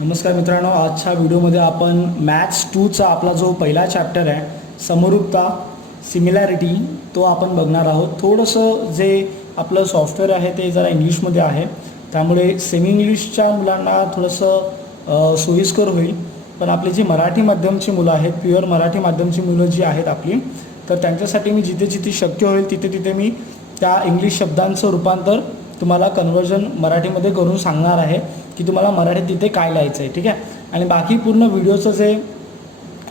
नमस्कार मित्रांनो, आजच्या व्हिडिओमध्ये आपण मॅथ्स 2चा आपला जो पहिला चॅप्टर आहे समरूपता सिमिलॅरिटी तो आपण बघणार आहोत. थोडंसं जे आपलं सॉफ्टवेअर आहे ते जरा इंग्लिशमध्ये आहे, त्यामुळे सेमी इंग्लिशच्या मुलांना थोडंसं सोयीस्कर होईल. पण आपली जी मराठी माध्यमची मुलं आहेत, प्युअर मराठी माध्यमची मुलं जी आहेत आपली, तर त्यांच्यासाठी मी जिथे जिथे शक्य होईल तिथे तिथे मी त्या इंग्लिश शब्दांचं रूपांतर तुम्हाला कन्वर्जन मराठीमध्ये करून सांगणार आहे की तुम्हाला मराठीत तिथे काय लिहायचं आहे. ठीक आहे. आणि बाकी पूर्ण व्हिडिओचं जे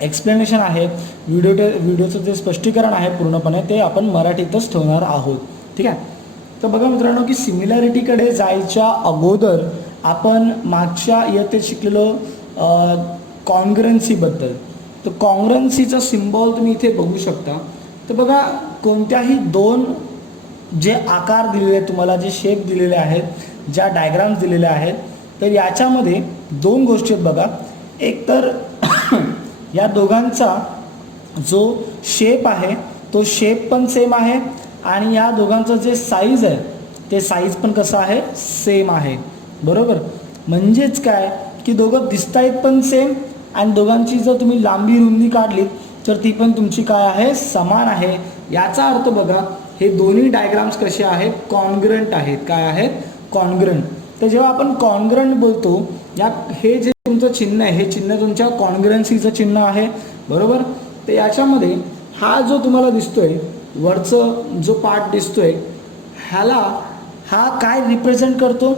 एक्सप्लेनेशन आहे, व्हिडिओचं जे स्पष्टीकरण आहे पूर्णपणे ते आपण मराठीतच ठेवणार आहोत. ठीक आहे. तर बघा मित्रांनो की सिमिलॅरिटीकडे जायच्या अगोदर आपण मागच्या इयत्तेत शिकलेलो कॉन्ग्रन्सीबद्दल. तर कॉन्ग्रन्सीचा सिम्बॉल तुम्ही इथे बघू शकता. तर बघा, कोणत्याही दोन जे आकार दिलेले आहेत तुम्हाला, जे शेप दिलेले आहेत, ज्या डायग्राम्स दिलेल्या आहेत, तर याच्यामध्ये दोन गोष्टी आहेत बघा. एक तर या दोघांचा जो शेप आहे तो शेप पण सेम आहे आणि या दोघांचं जे साईज आहे ते साईज पण कसं आहे, सेम आहे. बरोबर. म्हणजेच काय की दोघं दिसत आहेत पण सेम, आणि दोघांची जर तुम्ही लांबी रुंदी काढलीत तर ती पण तुमची काय आहे, समान आहे. याचा अर्थ बघा, हे दोन्ही डायग्राम्स कसे आहेत, कॉन्ग्रंट आहेत. काय आहेत, कॉन्ग्रंट. तर जेव्हा आपण कॉन्ग्रंट बोलतो, हे जे तुमचं चिन्ह आहे हे चिन्ह तुमच्या कॉन्ग्रन्सीचं चिन्ह आहे. बरोबर. तर याच्यामध्ये हा जो तुम्हाला दिसतोय वरचं जो पार्ट दिसतोय, हा काय रिप्रेझेंट करतो,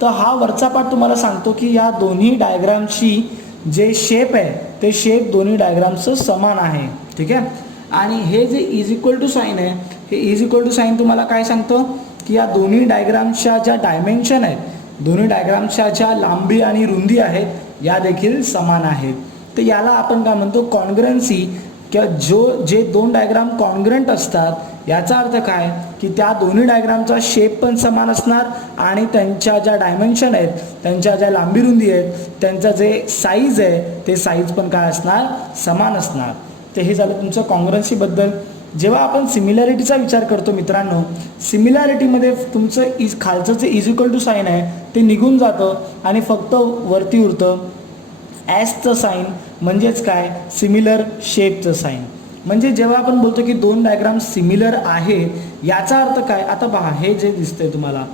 तर हा वरचा पार्ट तुम्हाला सांगतो की या दोन्ही डायग्रामची जे शेप आहे ते शेप दोन्ही डायग्रामचं समान आहे. ठीक आहे. आणि हे जे इज इक्वल टू साईन आहे, हे इज इक्वल टू साईन तुम्हाला काय सांगतो की या दोन्ही डायग्रामच्या ज्या डायमेन्शन आहेत, दोन्ही डायग्रामच्या ज्या लांबी आणि रुंदी आहेत, या देखील समान आहेत. तर याला आपण काय म्हणतो, कॉन्ग्रन्सी. किंवा जे दोन डायग्राम कॉन्ग्रंट असतात याचा अर्थ काय की त्या दोन्ही डायग्रामचा शेप पण समान असणार आणि त्यांच्या ज्या डायमेन्शन आहेत, त्यांच्या ज्या लांबी रुंदी आहेत, त्यांचा जे साईज आहे ते साईज पण काय असणार, समान असणार. तर हे झालं तुमचं कॉन्ग्रन्सीबद्दल. जेव्हा आपण सिमिलॅरिटीचा विचार करतो मित्रांनो, सिमिलॅरिटीमध्ये तुमचं खालचं जे इज इक्वल टू साईन आहे ते निघून जातं आणि फक्त वरती उरतं ॲसचं साईन, म्हणजेच काय, सिमिलर शेपचं साईन. म्हणजे जेव्हा आपण बोलतो की दोन डायग्राम सिमिलर आहे, याचा अर्थ काय, आता पहा हे जे दिसतंय तुम्हाला,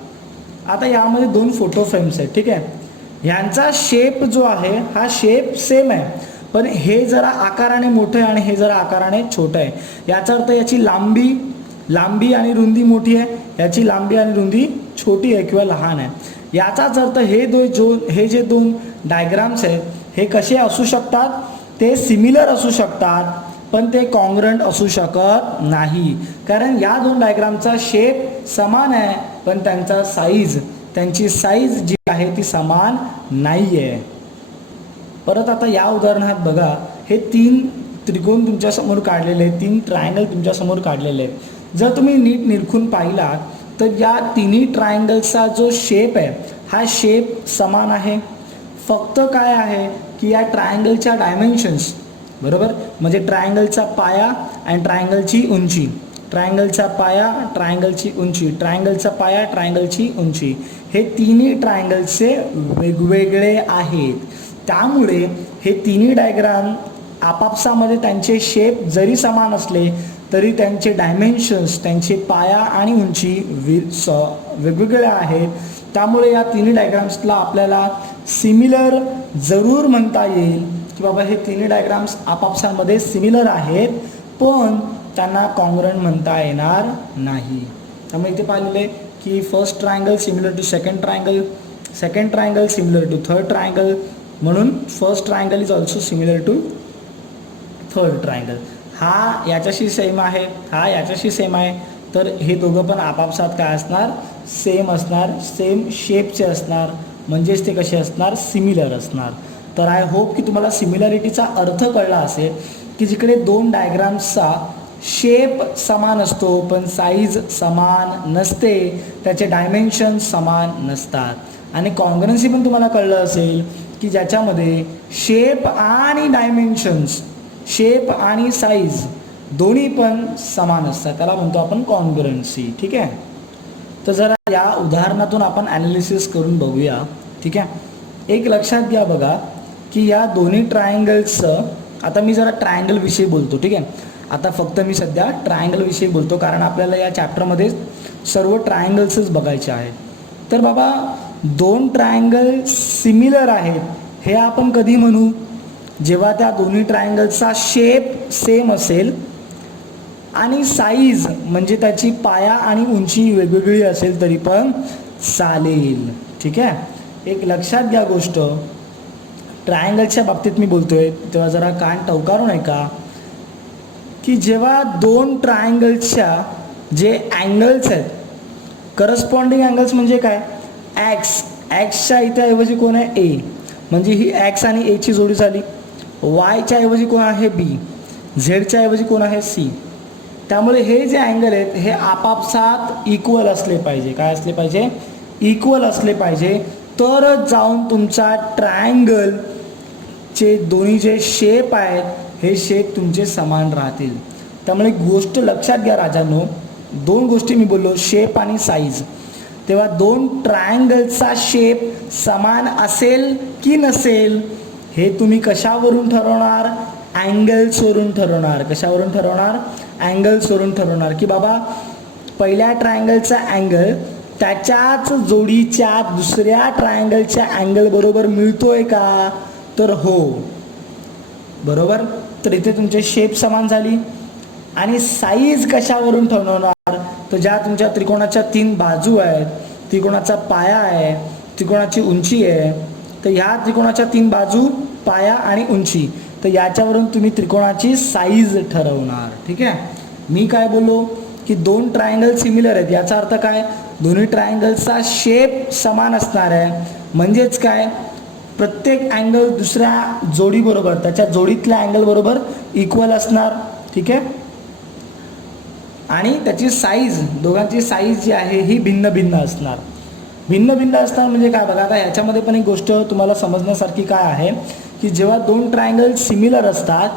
आता यामध्ये दोन फोटो फ्रेम्स आहेत. ठीक आहे. यांचा शेप जो आहे हा शेप सेम आहे, पण हे जरा आकाराने मोठं आहे आणि हे जरा आकाराने छोटं आहे. याचा अर्थ याची लांबी आणि रुंदी मोठी आहे, याची लांबी आणि रुंदी छोटी आहे किंवा लहान आहे. याचाच अर्थ हे जे दोन डायग्राम्स आहेत हे कसे असू शकतात, ते सिमिलर असू शकतात पण ते कॉन्ग्रंट असू शकत नाही. कारण या दोन डायग्रामचा शेप समान आहे पण त्यांची साईज जी आहे ती समान नाही आहे. परत आता या उदाहरणात बघा, हे तीन त्रिकोण तुमच्यासमोर काढलेले आहेत, तीन ट्रायंगल तुमच्यासमोर काढलेले आहेत. जर तुम्ही नीट निरखून पाहिलात तर या तिन्ही ट्रायंगलचा जो शेप आहे हा शेप समान आहे. फक्त काय आहे की या ट्रायंगलच्या डायमेन्शन्स, बरोबर, म्हणजे ट्रायंगलचा पाया आणि ट्रायंगलची उंची, ट्रायंगलचा पाया, ट्रायंगलची उंची, ट्रायंगलचा पाया, ट्रायंगलची उंची, हे तिन्ही ट्रायंगलचे वेगवेगळे आहेत. त्यामुळे हे तिन्ही डायग्राम आपापसामध्ये त्यांचे शेप जरी समान असले तरी त्यांचे डायमेन्शन्स, त्यांचे पाया आणि उंची वेगवेगळे आहेत. त्यामुळे या तिन्ही डायग्राम्सला आपल्याला सिमिलर जरूर म्हणता येईल की बाबा हे तिन्ही डायग्राम्स आपापसामध्ये सिमिलर आहेत, पण त्यांना कॉन्ग्रंट म्हणता येणार नाही. त्यामुळे इथे पाहिलेले की first triangle similar to second triangle, second triangle similar to third triangle, म्हणून first triangle is also similar to third triangle. हा याच्याशी सेम आहे, हा याच्याशी सेम आहे, तर हे दोघं पण आपापसात काय असणार, सेम असणार, सेम शेपचे असणार, म्हणजेच ते कसे असणार, सिमिलर असणार. तर आय होप की तुम्हाला सिमिलॅरिटीचा अर्थ कळला असेल की जिकडे दोन डायग्राम्सचा शेप समान असतो पण साईज समान नसते, त्याचे डायमेन्शन समान नसतात. आणि कॉन्ग्रन्सी पण तुम्हाला कळलं असेल की ज्याच्यामध्ये शेप आणि डायमेन्शन्स, शेप आणि साईज दोन्ही पण समान असतात, त्याला म्हणतो आपण कॉन्ग्रन्सी. ठीक आहे. तर जरा या उदाहरणातून आपण ॲनालिसिस करून बघूया. ठीक आहे. एक लक्षात घ्या बघा की या दोन्ही ट्रायंगल्सचं, आता मी जरा ट्रायंगलविषयी बोलतो, ठीक आहे. आता फक्त मी सध्या ट्रायंगलविषयी बोलतो कारण आपल्याला या चॅप्टरमध्ये सर्व ट्रायंगल्सच बघायचे आहेत. तर बाबा दोन ट्रायंगल सिमिलर आहेत हे आपण कधी म्हणू, जेव्हा त्या दोन्ही ट्रायंगलचा शेप सेम असेल आणि साईज म्हणजे त्याची पाया आणि उंची वेगवेगळी असेल तरी पण चालेल, ठीक आहे. एक लक्षात घ्या गोष्ट, ट्रायंगलच्या बाबतीत मी बोलतोय तेव्हा जरा कान टवकारून ऐका की जेव्हा दोन ट्रायंगलच्या जे अँगल्स आहेत, करस्पॉन्डिंग अँगल्स म्हणजे काय, ॲक्सच्या इथे ऐवजी कोण आहे ए, म्हणजे ही ॲक्स आणि एची जोडी झाली. वायच्या ऐवजी कोण आहे बी, झेडच्या ऐवजी कोण आहे सी. त्यामुळे हे जे अँगल आहेत हे आपापसात इक्वल असले पाहिजे. काय असले पाहिजे, इक्वल असले पाहिजे, तरच जाऊन तुमचा ट्रायंगलचे दोन्ही जे शेप आहेत हे शेप तुमचे समान राहतील. त्यामुळे गोष्ट लक्षात घ्या राजांनो, दोन गोष्टी मी बोललो, शेप आणि साईज. तेव्हा दोन ट्रायंगलचा शेप समान असेल की नसेल हे तुम्ही कशावरून ठरवणार, अँगल्सवरून ठरवणार. कशावरून ठरवणार, अँगल्सवरून ठरवणार. की बाबा पहिल्या ट्रायंगलचा अँगल त्याच्याच जोडीच्या दुसऱ्या ट्रायंगलच्या अँगल बरोबर मिळतोय का, तर हो, बरोबर. तर इथे तुमचे शेप समान झाली. आणि साईज कशावरून ठरवणार, तर ज्या तुमच्या त्रिकोणाच्या 3 बाजू आहेत, त्रिकोणाचा पाया आहे, त्रिकोणाची उंची आहे, तर ह्या त्रिकोणाच्या 3 बाजू, पाया आणि उंची, तर याच्यावरून तुम्ही त्रिकोणाची साईज ठरवणार, ठीक आहे. मी काय बोललो की दोन ट्रायंगल सिमिलर आहेत, याचा अर्थ काय, दोन्ही ट्रायंगलचा शेप समान असणार आहे, म्हणजेच काय, प्रत्येक अँगल दुसऱ्या जोडीबरोबर, त्याच्या जोडीतल्या अँगल बरोबर इक्वल असणार, ठीक आहे. आणि त्याची साईज, दोघांची साईज जी आहे ही भिन्न भिन्न असणार. भिन्न भिन्न असणार म्हणजे काय बघा, आता ह्याच्यामध्ये पण एक गोष्ट तुम्हाला समजण्यासारखी काय आहे की जेव्हा दोन ट्रायंगल सिमिलर असतात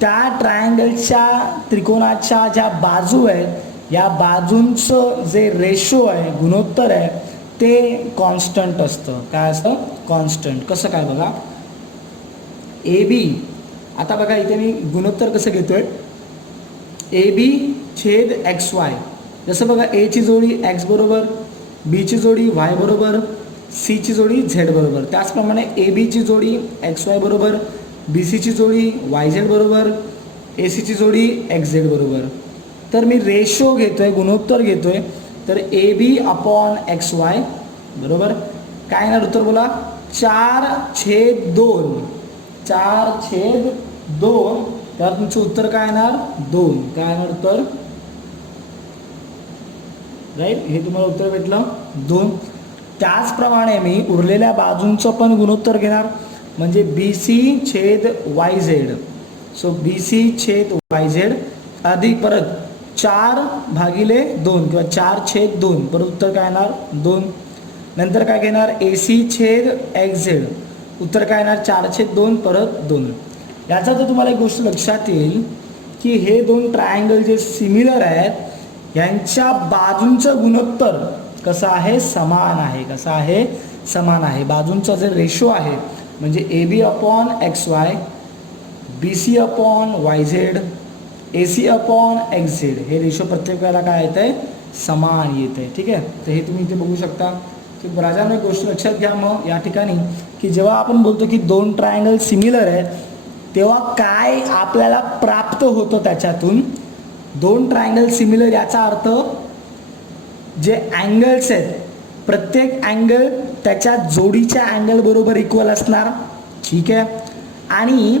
त्या ट्रायंगलच्या त्रिकोणाच्या ज्या बाजू आहेत या बाजूंचं जे रेशो आहे, गुणोत्तर आहे, ते कॉन्स्टंट असतं. काय असतं, कॉन्स्टंट. कसं काय बघा, ए बी, आता बघा इथे मी गुणोत्तर कसं घेतोय, ए बी छेद एक्स वाय. जसं बघा एची जोडी एक्स बरोबर, बीची जोडी वाय बरोबर, सीची जोडी झेड बरोबर. त्याचप्रमाणे ए बीची जोडी एक्स वाय बरोबर, बी सीची जोडी वाय झेड बरोबर, ए सीची जोडी एक्स झेड बरोबर. तर मी रेशो घेतोय, गुणोत्तर घेतोय, तर A B upon X Y बरोबर काय येणार उत्तर बोला, 4/2. 4/2. त्यावर तुमचं उत्तर काय येणार, 2. काय येणार उत्तर, राईट, हे तुम्हाला उत्तर भेटलं 2. त्याचप्रमाणे मी उरलेल्या बाजूंचं पण गुणोत्तर घेणार, म्हणजे बी सी छेद Y Z. So B C छेद वाय झेड अधिक परत 4/2 किंवा 4/2, परत उत्तर काय येणार 2. नंतर काय घेणार, ए सी छेद एक्स झेड, उत्तर काय येणार 4/2 परत 2. याचा तर तुम्हाला एक गोष्ट लक्षात येईल की हे दोन ट्रायंगल जे सिमिलर आहेत यांच्या बाजूंचं गुणोत्तर कसं आहे, समान आहे. कसं आहे, समान आहे. बाजूंचा जे रेशो आहे म्हणजे A B upon X Y, B C upon Y Z, A C upon X Z, हे रेशो प्रत्येक वेळेला काय येत आहे, समान येत आहे, ठीक आहे. तर हे तुम्ही इथे बघू शकता. तर राजांनो एक गोष्ट लक्षात घ्या मग या ठिकाणी की जेव्हा आपण बोलतो की दोन ट्रायंगल सिमिलर आहेत तेव्हा काय आपल्याला प्राप्त होतं त्याच्यातून, दोन ट्रायंगल सिमिलर याचा अर्थ जे अँगल्स आहेत प्रत्येक अँगल त्याच्या जोडीच्या अँगल बरोबर इक्वल असणार, ठीक आहे. आणि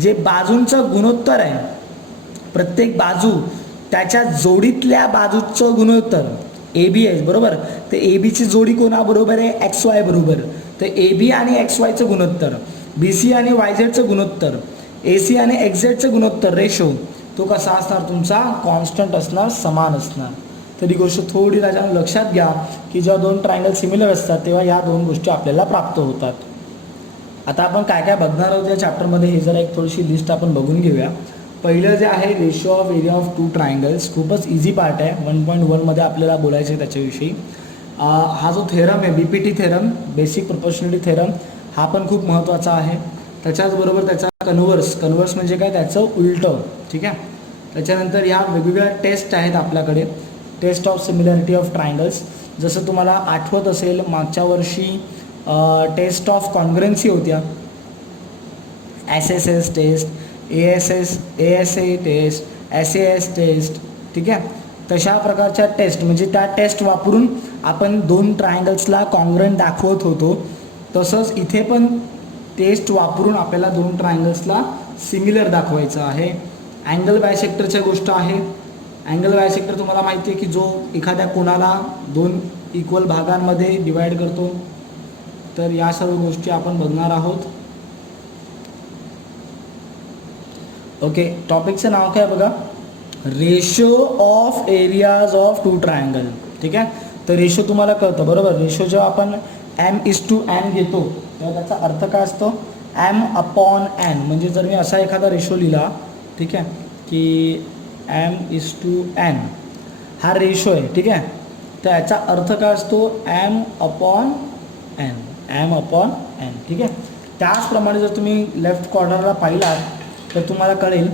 जे बाजूंचं गुणोत्तर आहे प्रत्येक बाजू त्याच्या जोडीतल्या बाजूचं गुणोत्तर ए बी आहे बरोबर, तर ए बीची जोडी कोणाबरोबर आहे, एक्स वाय बरोबर, तर ए बी आणि एक्स वायचं गुणोत्तर, बी सी आणि वाय झेडचं गुणोत्तर, ए सी आणि एक्स झेडचं गुणोत्तर रेशो तो कसा असणार तुमचा, कॉन्स्टंट असणार, समान असणार. तर ही गोष्ट थोडी राजांनो लक्षात घ्या की जेव्हा दोन ट्रायंगल सिमिलर असतात तेव्हा या दोन गोष्टी आपल्याला प्राप्त होतात. आता आपण काय काय बघणार आहोत या चॅप्टरमध्ये हे जरा एक थोडीशी लिस्ट आपण बघून घेऊया. पहिलं जे आहे ratio of area of two triangles, खूपच इझी पार्ट आहे, 1.1 मध्ये आपल्याला बोलायचं आहे त्याच्याविषयी. हा जो थेरम आहे BPT theorem, basic proportionality theorem, हा पण खूप महत्त्वाचा आहे. त्याच्याचबरोबर त्याचा कन्व्हर्स म्हणजे काय, त्याचं उलटं. ठीक आहे. त्याच्यानंतर या वेगवेगळ्या टेस्ट आहेत आपल्याकडे, test of similarity of triangles. जसं तुम्हाला आठवत असेल मागच्या वर्षी टेस्ट ऑफ कॉन्ग्रन्सी होत्या, SSS test, ASA test, SAS test. ठीक आहे. तशा प्रकारच्या टेस्ट म्हणजे त्या टेस्ट वापरून आपण दोन ट्रायंगल्सला कॉन्ग्रंट दाखवत होतो. तसंच इथे पण टेस्ट वापरून आपल्याला दोन ट्रायंगल्सला सिमिलर दाखवायचं आहे. अँगल बायसेक्टरच्या गोष्ट आहे. अँगल बायसेक्टर तुम्हाला माहिती आहे की जो एखाद्या कोणाला दोन इक्वल भागांमध्ये डिवाईड करतो. तर या सर्व गोष्टी आपण बघणार आहोत. ओके, टॉपिकचं नाव काय बघा, ratio of areas of two triangle. ठीक आहे. तर रेशो तुम्हाला कळतं बरोबर. रेशो जेव्हा आपण M:N घेतो तेव्हा त्याचा अर्थ काय असतो, M/N. म्हणजे जर मी असा एखादा रेशो लिहिला, ठीक आहे, की M:N हा रेशो आहे. ठीक आहे. तर याचा अर्थ काय असतो, M/N. ठीक आहे. त्याचप्रमाणे जर तुम्ही लेफ्ट कॉर्नरला पाहिलात तर तुम्हाला कळेल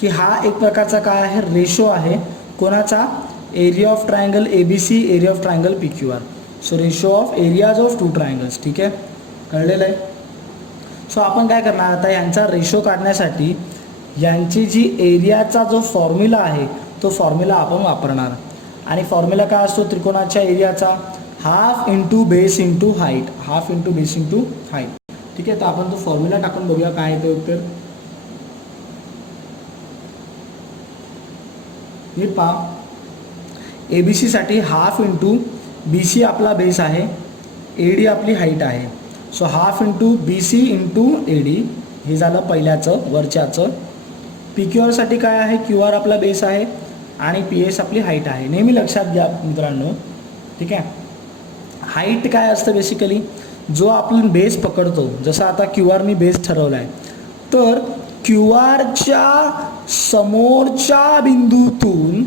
की हा एक प्रकारचा काय आहे, रेशो आहे. कोणाचा, area of triangle ABC, area of triangle PQR. So ratio of areas of two triangles. ठीक आहे, कळलेलं आहे. सो आपण काय करणार आता, यांचा रेशो काढण्यासाठी यांची जी एरियाचा जो फॉर्म्युला आहे तो फॉर्म्युला आपण वापरणार. आणि फॉर्म्युला काय असतो त्रिकोणाच्या एरियाचा, half into base into height. Half into base into height. ठीक आहे. तर आपण तो फॉर्म्युला टाकून बघूया काय आहे ते उत्तर. हे पहा, ABC साठी हाफ इंटू BC आपला बेस आहे, AD आपली हाईट आहे. So half into BC into AD हे झालं पहिल्याचं वरच्याचं. PQR साठी काय आहे, QR आपला बेस आहे आणि PS आपली हाईट आहे. नेहमी लक्षात घ्या मित्रांनो. ठीक आहे. हाईट काय असतं बेसिकली, जो आपण बेस पकडतो. जसं आता QR मी बेस ठरवला आहे, तर QRच्या समोरच्या बिंदूतून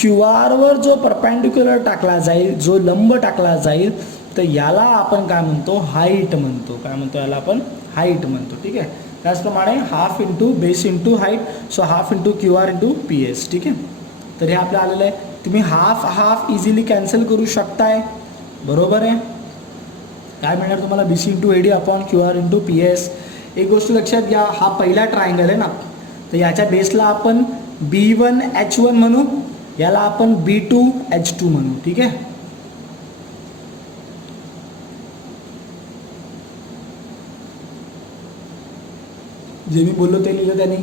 QRवर जो परपेंडिक्युलर टाकला जाईल, जो लंब टाकला जाईल, तर याला आपण काय म्हणतो, हाईट म्हणतो. काय म्हणतो याला आपण, हाईट म्हणतो. ठीक आहे. त्याचप्रमाणे half into base into height. So half into QR into PS. ठीक आहे. तर हे आपलं आलेलं आहे. तुम्ही हाफ इझिली कॅन्सल करू शकताय, बरोबर आहे. काय मिळणार तुम्हाला, BC into AD upon QR into PS. एक गोष्ट लक्षात घ्या, हा पहिला ट्रायंगल आहे ना, तर याच्या बेसला आपण B1H1 म्हणू, याला आपण B2H2 म्हणू. ठीक आहे. जे मी बोललो ते लिहिलं त्यांनी.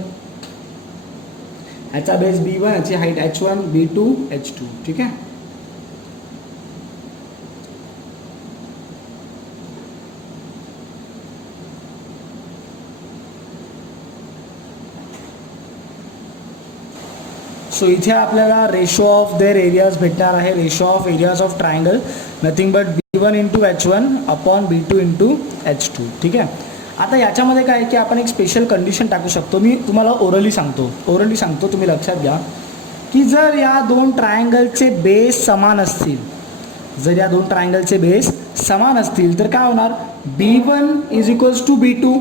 याचा बेस B1, याची हाईट H1, B2 H2. ठीक आहे. सो इथे आपल्याला रेशो ऑफ देअर एरियाज भेटणार आहे. Ratio of areas of triangle nothing but B1 into H1 upon B2 into H2. ठीक आहे. आता याच्यामध्ये काय आहे की आपण एक स्पेशल कंडिशन टाकू शकतो. मी तुम्हाला ओरली सांगतो, तुम्ही लक्षात घ्या की जर या दोन ट्रायंगलचे बेस समान असतील, तर काय होणार, B1 is equals to B2.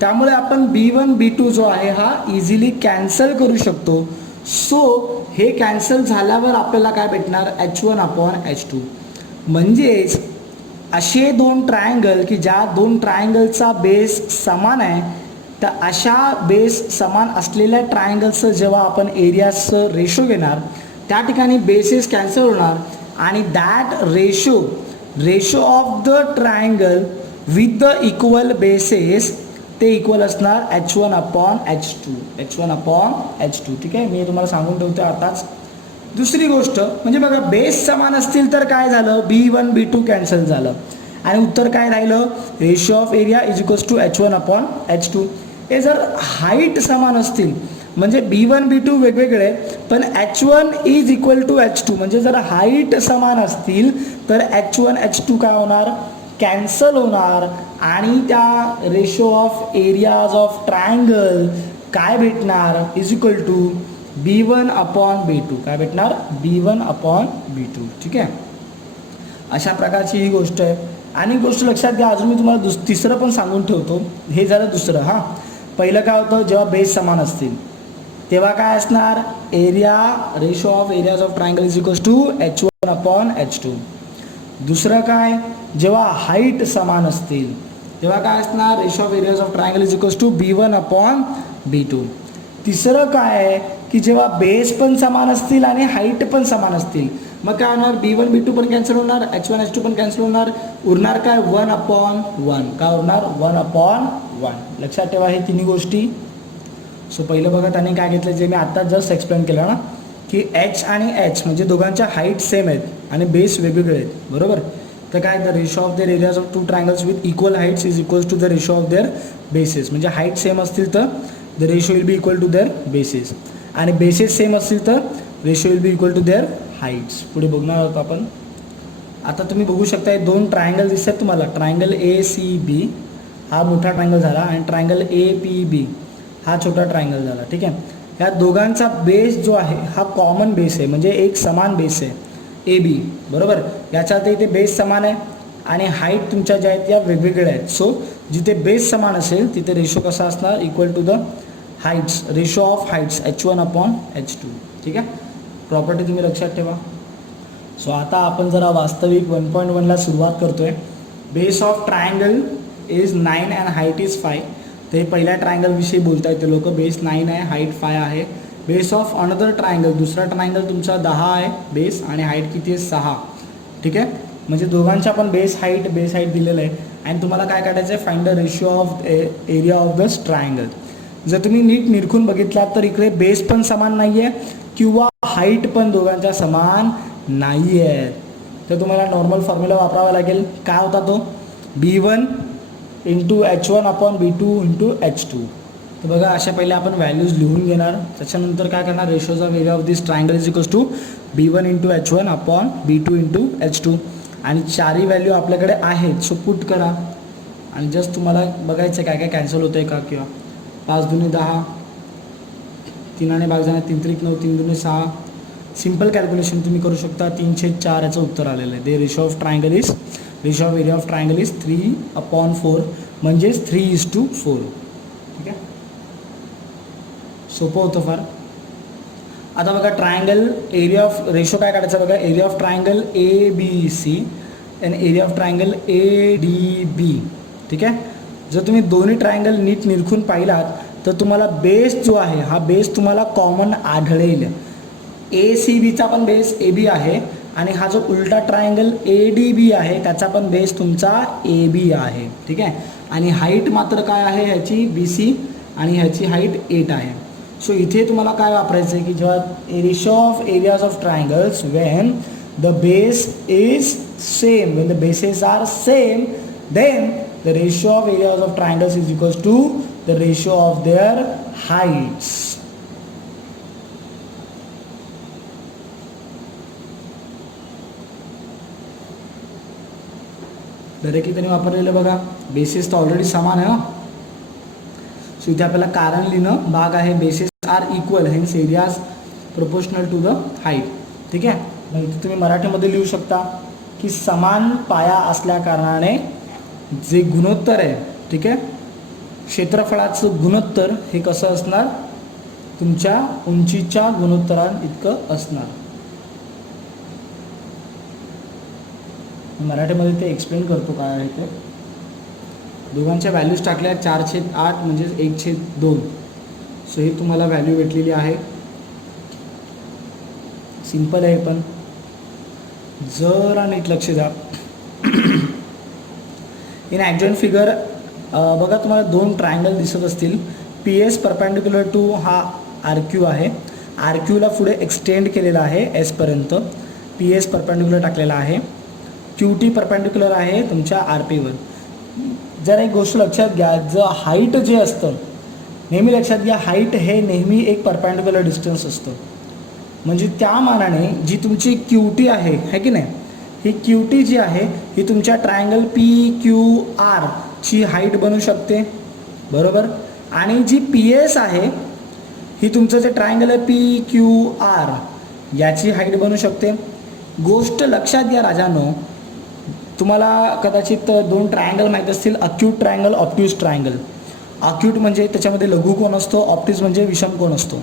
त्यामुळे आपण B1 B2 जो आहे हा इझिली कॅन्सल करू शकतो. सो हे कॅन्सल झाल्यावर आपल्याला काय भेटणार, H1 अपॉन H2. म्हणजेच असे दोन ट्रायंगल की ज्या दोन ट्रायंगलचा बेस समान आहे, तर अशा बेस समान असलेल्या ट्रायंगलचं जेव्हा आपण एरियाचं रेशो घेणार, त्या ठिकाणी बेसेस कॅन्सल होणार आणि that ratio of the triangle with the equal bases ते इक्वल असणार H1 अपॉन H2. ठीक आहे. मी तुम्हाला सांगून ठेवतो आताच. दुसरी गोष्ट म्हणजे बघा, बेस समान असतील तर काय झालं, B1 B2 कॅन्सल झालं आणि उत्तर काय राहिलं, ratio of area is equals to H1 upon H2. हे जर हाईट समान असतील म्हणजे B1 B2 वेगवेगळे पण H1 is equal to H2, म्हणजे जर हाईट समान असतील तर H1 H2 काय होणार, कॅन्सल होणार आणि त्या ratio of areas of triangle काय भेटणार, is equal to B1 upon B2. काय भेटणार, B1 अपॉन B2. ठीक आहे. अशा प्रकारची ही गोष्ट आहे. आणि गोष्ट लक्षात घ्या, अजून मी तुम्हाला तिसरं पण सांगून ठेवतो. हे झालं दुसरं. हां, पहिलं काय होतं, जेव्हा बेस समान असतील तेव्हा काय असणार, area ratio of areas of triangle is equals to H1/H2. दुसरं काय, जेव्हा हाईट समान असतील तेव्हा काय असणार, ratio of areas of triangle is equals to B1/B2. तिसरं काय आहे की जेव्हा बेस पण समान असतील आणि हाईट पण समान असतील, मग काय होणार, B1/B2 पण कॅन्सल होणार, H1/H2 पण कॅन्सल होणार, उरणार काय 1/1. काय उरणार 1/1. लक्षात ठेवा हे तिन्ही गोष्टी. सो पहिलं बघा त्याने काय घेतलं, जे मी आता जस्ट एक्सप्लेन केलं ना, की H आणि H म्हणजे दोघांच्या हाईट सेम आहेत आणि बेस वेगवेगळे आहेत, बरोबर. तर काय, the ratio of their areas of 2 triangles with equal heights is equals to the ratio of their bases. म्हणजे हाईट सेम असतील तर the ratio will be equal to their bases, आणि बेसेस सेम असतील तर ratio will be equal to their heights. पुढे बघणार आहोत आपण. आता तुम्ही बघू शकता दोन ट्रायंगल दिसतात तुम्हाला, ट्रायंगल ACB हा मोठा ट्रायंगल झाला आणि ट्रायंगल APB हा छोटा ट्रायंगल झाला. ठीक आहे, या दोघांचा बेस जो आहे हा कॉमन बेस आहे, म्हणजे एक समान बेस आहे AB, बरोबर. याच्यात इथे बेस समान आहे आणि हाईट तुमच्या ज्या आहेत या वेगवेगळ्या आहेत. सो जिथे बेस समान असेल तिथे रेशो कसा असणार, equal to the heights, ratio of heights H1/H2. ठीक आहे, प्रॉपर्टी तुम्ही लक्षात ठेवा. सो आता आपण जरा वास्तविक 1.1ला सुरुवात करतोय. Base of triangle is 9 and height is 5. ते पहिल्या ट्रायंगलविषयी बोलता येते लोक. बेस 9 आहे, हाईट 5 आहे. बेस ऑफ अनदर ट्रायंगल, दुसरा ट्रायंगल तुमचा 10 आहे बेस आणि हाईट किती आहे 6. ठीक आहे, म्हणजे दोघांच्या पण बेस हाईट दिलेलं आहे. आणि तुम्हाला काय काढायचं आहे, find the ratio of area of this triangle. जर तुम्ही नीट निरखून बघितलात तर इकडे बेस पण समान नाही आहे किंवा हाईट पण दोघांच्या समान नाही आहे. तर तुम्हाला नॉर्मल फॉर्म्युला वापरावा लागेल. काय होता तो, B1 × H1/B2 × H2. तर बघा अशा पहिले आपण व्हॅल्यूज लिहून घेणार, त्याच्यानंतर काय करणार, ratios of area of this triangle is equals to B1 × H1/B2 × H2. आणि चारही व्हॅल्यू आपल्याकडे आहेत, सो पुट करा. आणि जस्ट तुम्हाला बघायचं काय काय कॅन्सल होतं आहे का, किंवा 5 दुने 10, 3 भाग जाणार, 3 त्रिक 9, 3 दुने 6. सिम्पल कॅल्क्युलेशन तुम्ही करू शकता. 3/4 याचं उत्तर आलेलं आहे. The ratio of area of triangle is 3/4, म्हणजेच 3:4. ठीक आहे, सोपं होतं फार. आता बघा ट्रायंगल एरिया ऑफ रेशो काय काढायचं बघा, area of triangle ABC and area of triangle ADB. ठीक आहे, जर तुम्ही दोन्ही ट्रायंगल नीट निरखून पाहिलात तर तुम्हाला बेस जो आहे हा बेस तुम्हाला कॉमन आढळेल. ACBचा पण बेस AB आहे आणि हा जो उलटा ट्रायंगल ADB आहे त्याचा पण बेस तुमचा AB आहे. ठीक आहे, आणि हाईट मात्र काय आहे ह्याची BC आणि ह्याची हाईट 8 आहे. सो इथे तुम्हाला काय वापरायचं आहे की जेव्हा ratio of areas of triangles when the base is same, when the bases are same, then the ratio of areas of triangles is equals to the ratio of their heights. Directly त्यांनी वापरलेलं बघा, basis तर already समान आहे. So इथे आपल्याला कारण लिहिणं भाग आहे, bases are equal hence areas proportional to the height. ठीक आहे, मग इथे तुम्ही मराठीमध्ये लिहू शकता की समान पाया असल्या कारणाने जे गुणोत्तर आहे, ठीक आहे, क्षेत्रफळाचं गुणोत्तर हे कसं असणार, तुमच्या उंचीच्या गुणोत्तराइतकं असणार. मराठीमध्ये ते एक्सप्लेन करतो काय आहे ते. दोघांच्या व्हॅल्यूज टाकल्या 4/8 म्हणजेच 1/2. सो ही तुम्हाला व्हॅल्यू भेटलेली आहे. सिंपल आहे पण जरा नीट लक्ष द्या. इन ॲडजॉइंट फिगर बघा तुम्हाला 2 ट्रायंगल दिसत असतील. PS परपेंडिक्युलर टू हा RQ आहे, RQला पुढे एक्सटेंड केलेला आहे S पर्यंत, PS परपेंडिक्युलर टाकलेला आहे, QT परपेंडिक्युलर आहे तुमच्या RPवर. जर एक गोष्ट लक्षात घ्या, जर हाईट जे असतं नेहमी लक्षात घ्या, हाईट हे नेहमी एक परपेंडिक्युलर डिस्टन्स असतं. म्हणजे त्या मानाने जी तुमची QT आहे की नाही, ही QT जी आहे ही तुमच्या ट्रायंगल PQR ची हाईट बनू शकते, बरोबर. आणि जी PS आहे ही तुमचं जे ट्रायंगल आहे PQR याची हाईट बनू शकते. गोष्ट लक्षात घ्या राजांनो, तुम्हाला कदाचित दोन ट्रायंगल माहीत असतील, acute triangle, obtuse triangle. Acute म्हणजे त्याच्यामध्ये लघुकोन असतो, ऑब्ट्यूज म्हणजे विषमकोन असतो,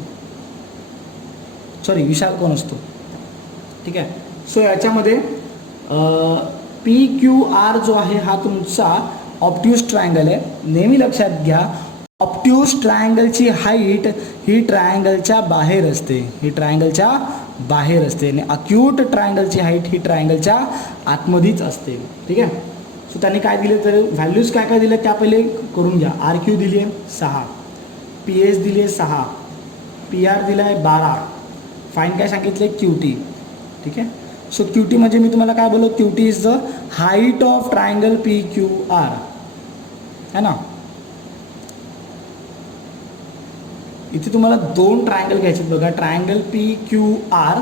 सॉरी विशाल कोन असतो. ठीक आहे. सो याच्यामध्ये PQR जो आहे हा तुमचा ऑब्ट्यूज ट्रायंगल आहे. नेहमी लक्षात घ्या, ऑब्ट्यूज ट्रायंगलची हाईट ही ट्रायंगलच्या बाहेर असते, ही ट्रायंगलच्या बाहेर असते, आणि अक्यूट ट्रायंगलची हाईट ही ट्रायंगलच्या आतमध्येच असते. ठीक आहे. सो त्यांनी काय दिले तर व्हॅल्यूज काय काय दिले त्या पहिले करून घ्या. RQ दिली आहे 6, PS दिली आहे 6, PR दिला आहे 12, फाईन काय सांगितले QT. ठीक आहे. सो QT म्हणजे मी तुम्हाला काय बोललो, QT is the height of triangle PQR है ना. इथे तुम्हाला दोन ट्रायंगल घ्यायचे बघा, triangle PQR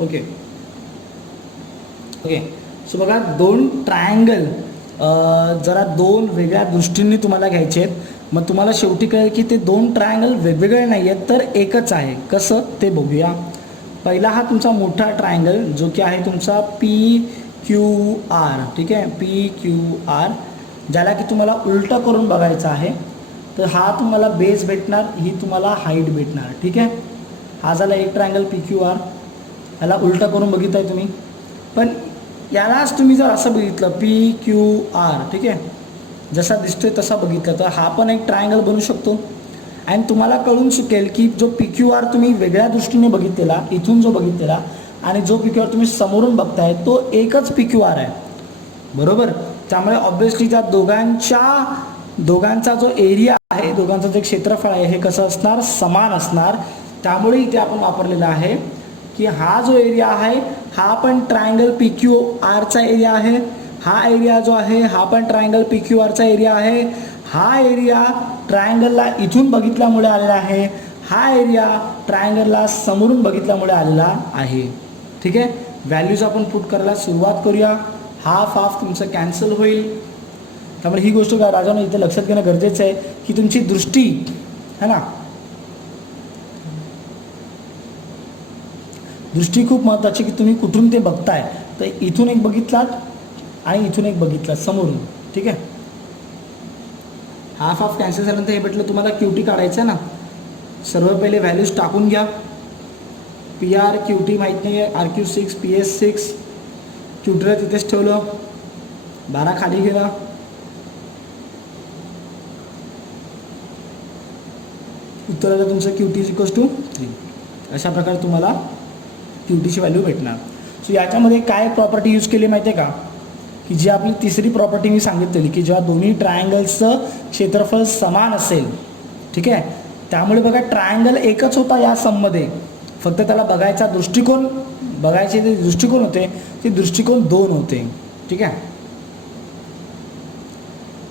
okay okay. So बघा दोन ट्रायंगल जरा दोन वेगळ्या दृष्टींनी तुम्हाला घ्यायचे आहेत. मग तुम्हाला शेवटी कळेल की ते दोन ट्रायंगल वेगवेगळे नाही आहेत तर एकच आहे. कसं ते बघूया. पहिला हा तुमचा मोठा ट्रायंगल जो की आहे तुमचा PQR. ठीक आहे, PQR, ज्याला की तुम्हाला उलटं करून बघायचं आहे. तर हा तुम्हाला बेस भेटणार, ही तुम्हाला हाईट भेटणार. ठीक आहे. हा झाला एक ट्रायंगल PQR. ह्याला उलटं करून बघित आहे तुम्ही, पण यालाच तुम्ही जर असं बघितलं PQR, ठीक आहे, जसा दिसतोय तसा बघितलं तर हा पण एक ट्रायंगल बनू शकतो. आणि तुम्हाला कळून चुकेल की जो PQR तुम्ही वेगळ्या दृष्टीने बघितलेला, इथून जो बघितलेला आणि जो PQR तुम्ही समोरून बघताय तो एकच PQR आहे, बरोबर. त्यामुळे ऑब्व्हियसली त्या दोघांचा जो एरिया आहे, दोघांचं जे क्षेत्रफळ आहे हे कसं असणार, समान असणार. त्यामुळे इथे आपण वापरलेला आहे की हा जो एरिया आहे हा पण ट्रायंगल PQRचा एरिया आहे, हा एरिया जो आहे हा पण ट्रायंगल PQRचा एरिया आहे. हा एरिया ट्रायंगलला इथून बघितल्यामुळे आलेला आहे, हा एरिया ट्रायंगलला समोरून बघितल्यामुळे आलेला आहे. ठीक आहे. व्हॅल्यूज आपण पुट करायला सुरुवात करूया. हाफ तुमचं कॅन्सल होईल. त्यामुळे ही गोष्ट का राजानं इथे लक्षात घेणं गरजेचं आहे की तुमची दृष्टी है ना, दृष्टी खूप महत्त्वाची, की तुम्ही कुठून ते बघताय. तर इथून एक बघितलात आणि इथून एक बघितलात समोरून. ठीक आहे. हाफ कॅन्सल झाल्यानंतर हे भेटलं तुम्हाला QT काढायचं आहे ना. सर्व पहिले व्हॅल्यूज टाकून घ्या. PR QT माहीत नाही आहे, RQ 6, PS 6, QTला तिथेच ठेवलं, 12 खाली गेला. उत्तर आलं तुमचं QT = 3. अशा प्रकारे तुम्हाला QTची व्हॅल्यू भेटणार. सो याच्यामध्ये काय प्रॉपर्टी यूज केली माहिती आहे का, की जी आपली तिसरी प्रॉपर्टी मी सांगितलेली की जेव्हा दोन्ही ट्रायंगल्सचं क्षेत्रफळ समान असेल. ठीक आहे. त्यामुळे बघा ट्रायंगल एकच होता या सममध्ये, फक्त त्याला बघायचा दृष्टिकोन, बघायचे जे दृष्टिकोन होते ते दृष्टिकोन 2 होते. ठीक आहे.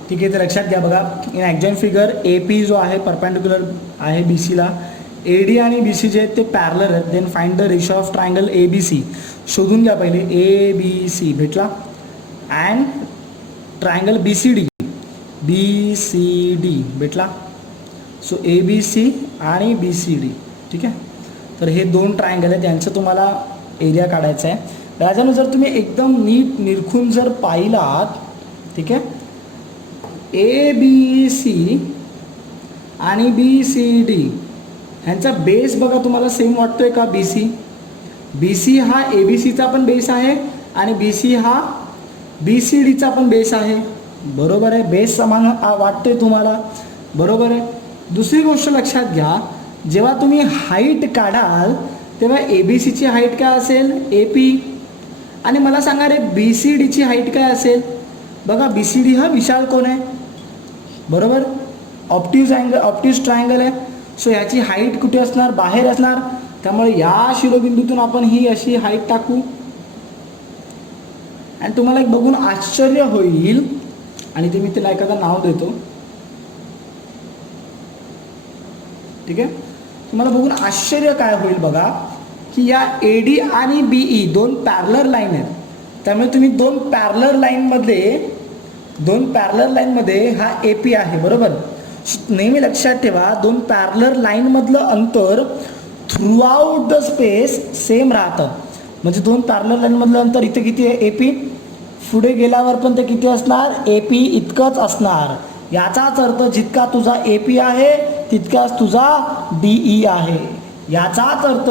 ठीक आहे. तर लक्षात घ्या बघा, इन ॲडजॉइंट फिगर AP जो आहे परपेंडिक्युलर आहे BCला, AD आणि BC जे आहेत ते पॅरलर आहेत. Then find the ratio of triangle ABC. शोधून घ्या पहिले ABC भेटला. अँड ट्रायंगल BCD भेटला. सो ABC आणि BCD. ठीक आहे. तर हे दोन ट्रायंगल आहेत, यांचं तुम्हाला एरिया काढायचा आहे. राजानं जर तुम्ही एकदम नीट निरखून जर पाहिलात, ठीक आहे, ABC आणि BCD ह्यांचा बेस बघा तुम्हाला सेम वाटतोय का. BC हा ABCचा पण बेस आहे आणि BC हा BCDचा पण बेस आहे, बरोबर आहे. बेस समान वाटतोय तुम्हाला, बरोबर आहे. दुसरी गोष्ट लक्षात घ्या, जेव्हा तुम्ही हाईट काढाल तेव्हा ABCची हाईट काय असेल AP, आणि मला सांगा रे BCDची हाईट काय असेल. बघा BCD हा विशाल कोन आहे, बरोबर. ऑब्ट्यूज ट्रायंगल आहे. सो ह्याची हाईट कुठे असणार, बाहेर असणार. त्यामुळे या शिरोबिंदूतून आपण ही अशी हाईट टाकू आणि तुम्हाला एक बघून आश्चर्य होईल, आणि ते मी त्याला एखादं नाव देतो. ठीक आहे. तुम्हाला बघून आश्चर्य काय होईल बघा, की या AD आणि BE दोन पॅरलर लाईन आहेत. त्यामुळे तुम्ही दोन पॅरलर लाईनमध्ये दोन पॅरलर लाईनमध्ये हा ए पी आहे बरोबर. नेहमी लक्षात ठेवा दोन पॅरलर लाईनमधलं अंतर through out the space same राहतं. म्हणजे दोन पॅरलर लाईनमधलं अंतर इथे किती आहे ए पी, पुढे गेल्यावर पण ते किती असणार ए पी इतकंच असणार. याचाच अर्थ जितका तुझा ए पी आहे तितकाच तुझा डी ई आहे. याचाच अर्थ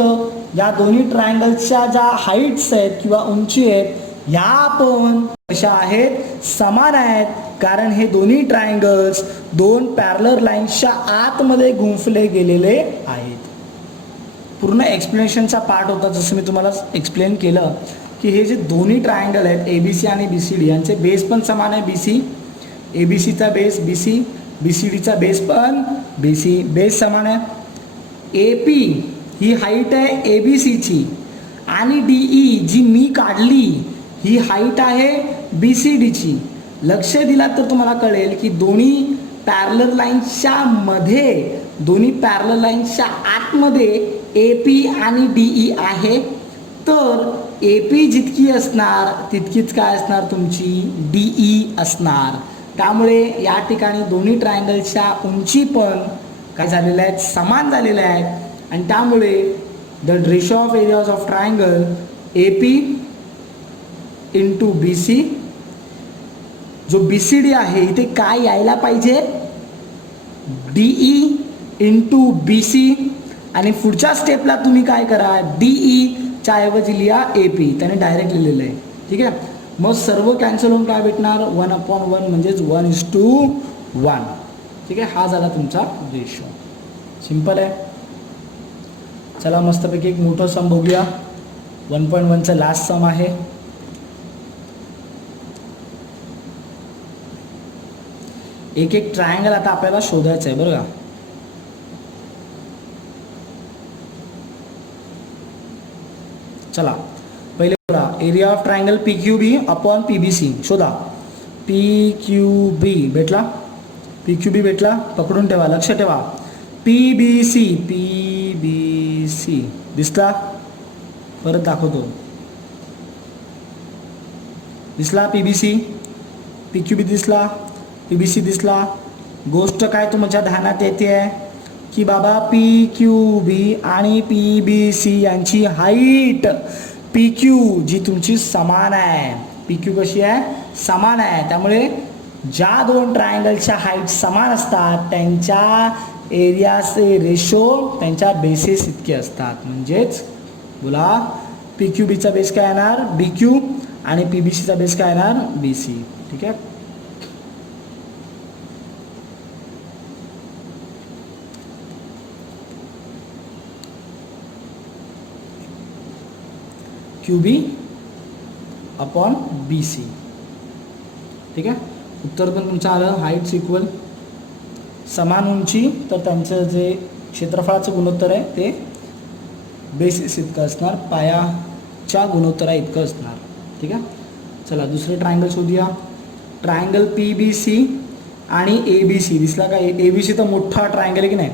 या दोन्ही ट्रायंगल्सच्या ज्या हाईट्स आहेत किंवा उंची आहेत ह्या पण कशा आहेत समान आहेत, कारण हे दोन्ही ट्रायंगल्स दोन पॅरलर लाईन्सच्या आतमध्ये गुंफले गेलेले आहेत. पूर्ण एक्सप्लेनेशनचा पार्ट होता जसं मी तुम्हाला एक्सप्लेन केलं की हे जे दोन्ही ट्रायंगल आहेत ए बी सी आणि बी सी डी यांचे बेस पण समान आहे बी सी. ए बी सीचा base B C, B C डीचा बेस पण बी सी, बेस समान आहे. ए पी ही हाईट आहे ए बी सीची आणि डी ई जी मी काढली ही हाईट आहे बी सी डीची. लक्ष दिलात तर तुम्हाला कळेल की दोन्ही पॅरलर लाईन्सच्या मध्ये, दोन्ही पॅरलर लाईन्सच्या आतमध्ये ए पी आणि डी ई आहे. तर ए पी जितकी असणार तितकीच काय असणार तुमची डी ई असणार. त्यामुळे या ठिकाणी दोन्ही ट्रायंगलच्या उंची पण काय झालेल्या आहेत समान झालेल्या आहेत आणि त्यामुळे the ratio of areas of triangle A P into B C, जो बी सी डी आहे इथे काय यायला पाहिजे D E into B C. आणि पुढच्या स्टेपला तुम्ही काय करा डी ई च्या ऐवजी लिहा ए पी, त्याने डायरेक्ट लिहिलेलं आहे. ठीक आहे, मग सर्व कॅन्सल होऊन काय भेटणार 1/1 म्हणजेच 1:1. ठीक आहे, हा झाला तुमचा रेशो. सिंपल आहे. चला मस्तपैकी एक मोठं सम बघूया. 1.1चं लास्ट सम आहे. एक एक ट्रायंगल आता आपल्याला शोधायचं आहे बरं का. चला पहिले बघा area of triangle P Q B upon P B C शोधा. पी क्यू बी भेटला, पी क्यू बी भेटला, पकडून ठेवा, लक्ष ठेवा. P B C, P B C दिसला, परत दाखवतो, दिसला P B C, P Q B दिसला, पी बी सी दिसला. गोष्ट काय तुमच्या ध्यानात येते आहे की बाबा पी क्यू बी आणि पी बी सी यांची हाईट पी क्यू जी तुमची समान आहे, पी क्यू कशी आहे समान आहे. त्यामुळे ज्या दोन ट्रायंगलच्या हाईट समान असतात त्यांच्या एरियाचे रेशो त्यांच्या बेसिस इतके असतात. म्हणजेच बोला पी क्यू बीचा बेस काय येणार बी क्यू आणि पी बी सीचा बेस काय येणार बी सी. ठीक आहे, Q B upon B C. ठीक आहे, उत्तर पण तुमचं आलं. हाईट्स इक्वल समान उंची तर त्यांचं जे क्षेत्रफळाचं गुणोत्तर आहे ते बेसिस इतकं असणार, पायाच्या गुणोत्तरा इतकं असणार. ठीक आहे, चला दुसरे ट्रायंगल शोधूया. ट्रायंगल पी बी सी आणि ए बी सी दिसला का. ए बी सी तर मोठा ट्रायंगल आहे की नाही,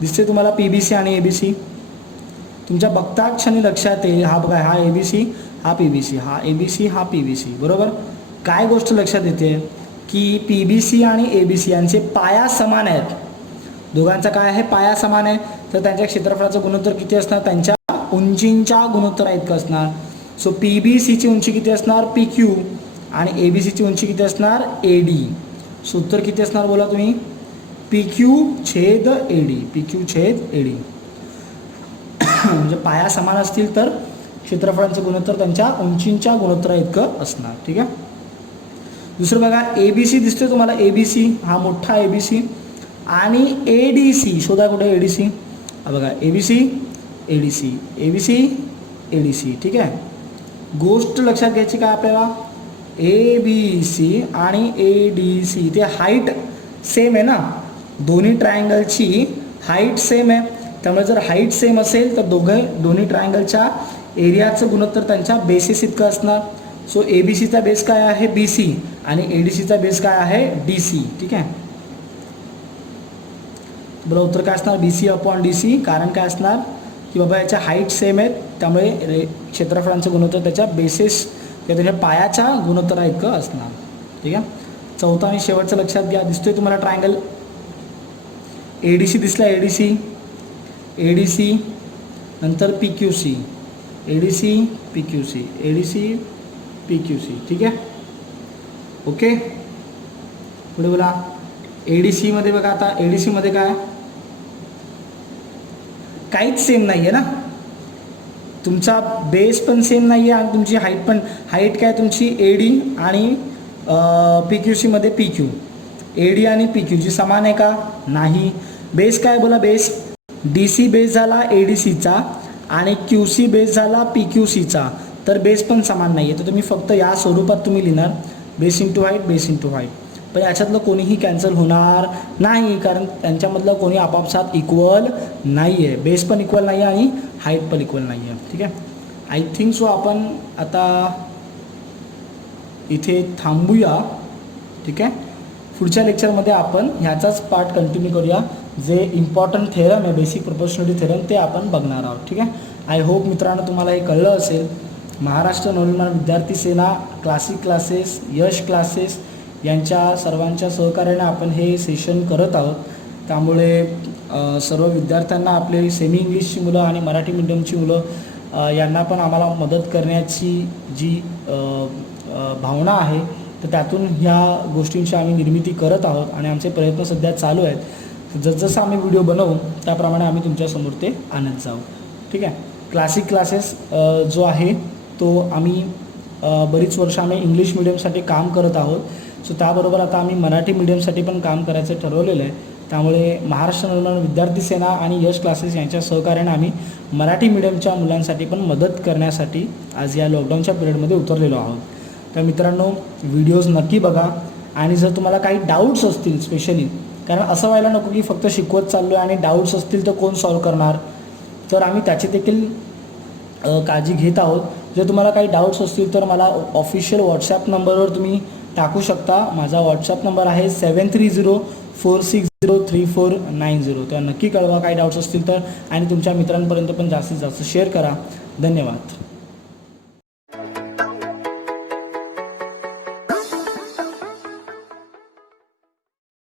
दिसते तुम्हाला पी बी सी आणि ए बी सी. तुमच्या बघता क्षणी लक्षात येईल हा बघा हा ए बी सी हा पी बी सी, हा ए बी सी हा पी बी सी. बरोबर, काय गोष्ट लक्षात येते की पी बी सी आणि ए बी सी यांचे पाया समान आहेत. दोघांचा काय आहे पाया समान आहे, तर त्यांच्या क्षेत्रफळाचं गुणोत्तर किती असणार त्यांच्या उंचींच्या गुणोत्तरा इतकं असणार. सो पी बी सीची उंची किती असणार पी क्यू आणि ए बी सीची उंची किती असणार ए डी. सो उत्तर किती असणार बोला तुम्ही पी क्यू छेद ए डी, पी क्यू छेद ए डी. म्हणजे पाया समान असतील तर क्षेत्रफळांचं गुणोत्तर त्यांच्या उंचींच्या गुणोत्तरा इतकं असणार. ठीक आहे, दुसरं बघा ए बी सी दिसतोय तुम्हाला, ए बी सी हा मोठा ए बी सी आणि ए डी सी शोधा कुठे ए डी सी. बघा A B C A D C, A B C A D C. ठीक आहे, गोष्ट लक्षात घ्यायची काय आपल्याला ए बी सी आणि ए डी सी ते हाईट सेम आहे ना, दोन्ही ट्रायंगलची हाईट सेम आहे. त्यामुळे जर हाईट सेम असेल तर दोन्ही ट्रायंगलच्या एरियाचं गुणोत्तर त्यांच्या बेसिस इतकं असणार. सो ए बी सीचा बेस काय आहे बी सी आणि ए डी सीचा बेस काय आहे डी सी. ठीक आहे, बरं उत्तर काय असणार B C upon D C. कारण काय असणार की बाबा याच्या हाईट सेम आहेत त्यामुळे क्षेत्रफळांचं गुणोत्तर त्याच्या बेसिस किंवा त्याच्या पायाच्या गुणोत्तरा इतकं असणार. ठीक आहे, चौथा आणि शेवटचा लक्षात घ्या. दिसतोय तुम्हाला ट्रायंगल? ADC दिसला, ADC नंतर PQC, ADC PQC, ADC PQC. ठीक आहे, ओके. पुढे बोला. ADC मध्ये बघा, आता ADC मध्ये काय, काहीच सेम नाही आहे ना. तुमचा बेस पण सेम नाही आहे आणि तुमची हाईट काय तुमची AD आणि PQC मध्ये PQ, AD आणि PQC समान आहे का? नाही. बेस काय बोला, बेस DC बेस झाला ADCचा आणि QC बेस झाला PQCचा, तर बेस पण समान नाही आहे. तर तुम्ही फक्त या स्वरूपात तुम्ही लिहिणार base into height, base into height. पण याच्यातलं कोणीही कॅन्सल होणार नाही, कारण त्यांच्यामधलं कोणी आपापसात इक्वल नाही आहे. बेस पण इक्वल नाही आहे आणि हाईट पण इक्वल नाही आहे. ठीक आहे, आय थिंक सो आपण आता इथे थांबूया. ठीक आहे, पुढच्या लेक्चरमध्ये आपण ह्याचाच पार्ट कंटिन्यू करूया. जे इम्पॉर्टंट थेरम आहे, बेसिक प्रोपोर्शनॅलिटी थेरम, ते आपण बघणार आहोत. ठीक आहे, आय होप मित्रांनो तुम्हाला हे कळलं असेल. महाराष्ट्र नवनिर्माण विद्यार्थी सेना, क्लासिक क्लासेस, यश क्लासेस यांच्या सर्वांच्या सहकार्याने आपण हे सेशन करत आहोत. त्यामुळे सर्व विद्यार्थ्यांना, आपले सेमी इंग्लिशची मुलं आणि मराठी मीडियमची मुलं यांना पण आम्हाला मदत करण्याची जी भावना आहे, तर त्यातून ह्या गोष्टींची आम्ही निर्मिती करत आहोत आणि आमचे प्रयत्न सध्या चालू आहेत. जसजसं आम्ही व्हिडिओ बनवू त्याप्रमाणे आम्ही तुमच्यासमोर ते आणत जाऊ. ठीक आहे, क्लासिक क्लासेस जो आहे तो आम्ही बरीच वर्ष आम्ही इंग्लिश मिडियमसाठी काम करत आहोत. सो त्याबरोबर आता आम्ही मराठी मीडियमसाठी पण काम करायचं ठरवलेलं आहे. त्यामुळे महाराष्ट्र नवनिर्माण विद्यार्थी सेना आणि यश क्लासेस यांच्या सहकार्याने आम्ही मराठी मीडियमच्या मुलांसाठी पण मदत करण्यासाठी आज या लॉकडाऊनच्या पिरियडमध्ये उतरलेलो आहोत. तर मित्रांनो, व्हिडिओज नक्की बघा आणि जर तुम्हाला काही डाऊट्स असतील स्पेशली, कारण असं व्हायला नको की फक्त शिकवत चाललो आहे आणि डाऊट्स असतील तर कोण सॉल्व करणार, तर आम्ही त्याची देखील काळजी घेत आहोत. जर तुम्हाला काही डाऊट्स असतील तर मला ऑफिशियल व्हॉट्सॲप नंबरवर तुम्ही टाकू शकता. माझा व्हॉट्सॲप नंबर आहे 7304603490. तेव्हा नक्की कळवा काही डाऊट्स असतील तर, आणि तुमच्या मित्रांपर्यंत पण जास्तीत जास्त शेअर करा. धन्यवाद.